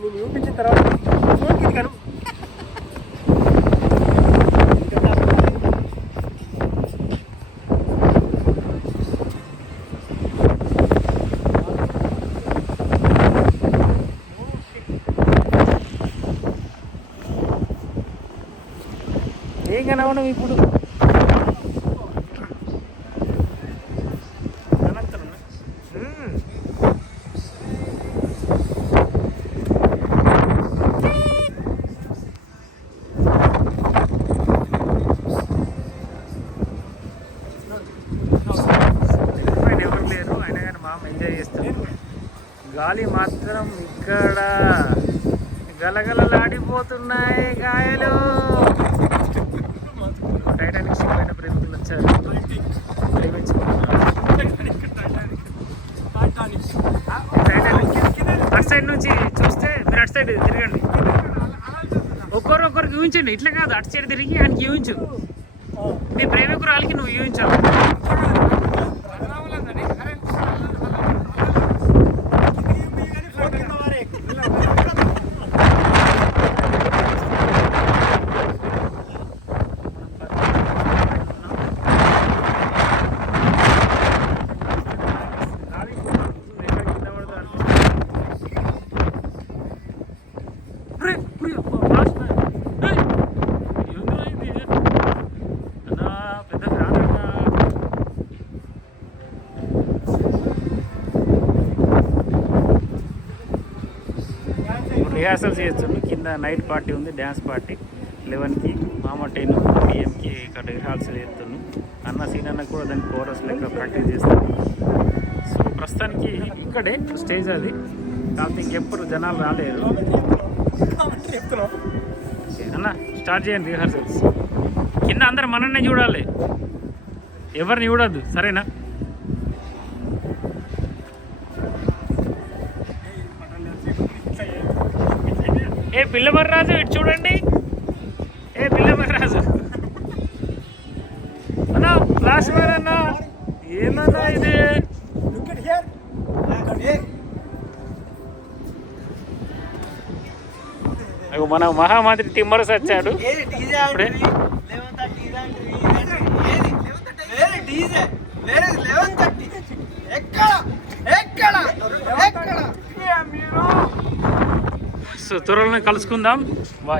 నేను చూపించిన తర్వాత ఫోన్కి కను ఏం కనవడం ఇప్పుడు ఎవరు లేరు అయినా కానీ మామ ఎంజాయ్ చేస్తాం. గాలి మాత్రం ఇక్కడ గలగలలాడిపోతున్నాయి గాయలు. టైటానిక్ షిప్ పైన ప్రేమికులు వచ్చారు, అటు సైడ్ నుంచి చూస్తే మీరు అటు సైడ్ తిరగండి, ఒక్కరికి ఊహించండి. ఇట్లా కాదు, అటు సైడ్ తిరిగి ఆయనకి ఊహించు, మీ ప్రేమికురాలకి నువ్వు ఊహించాలి. రిహార్సల్ చేయొచ్చు. కింద నైట్ పార్టీ ఉంది, డ్యాన్స్ పార్టీ 11కి, మామ 10 PM ఇక్కడ రిహార్సల్ చేస్తాను. అన్న సీనన్న కూడా దానికి కోరస్ లెక్క ప్రాక్టీస్ చేస్తాను. సో ప్రస్తుతానికి ఇక్కడే స్టేజ్ అది, కాకపోతే ఇంకెప్పుడు జనాలు రాలేరు. అన్న స్టార్ట్ చేయండి రిహార్సల్స్. కింద అందరు మనన్నే చూడాలి, ఎవరిని చూడద్దు, సరేనా? ఏ పిల్లమర్రాజు ఇటు చూడండి, ఏ పిల్లమర్రాజు అన్నా, లాస్ట్ మ్యాన్ అన్నా, ఏమన్నా ఇది? మన మహామంత్రి టిమ్మరస్ వచ్చాడు ఇప్పుడే. సో త్వరలో కలుసుకుందాం. బాయ్.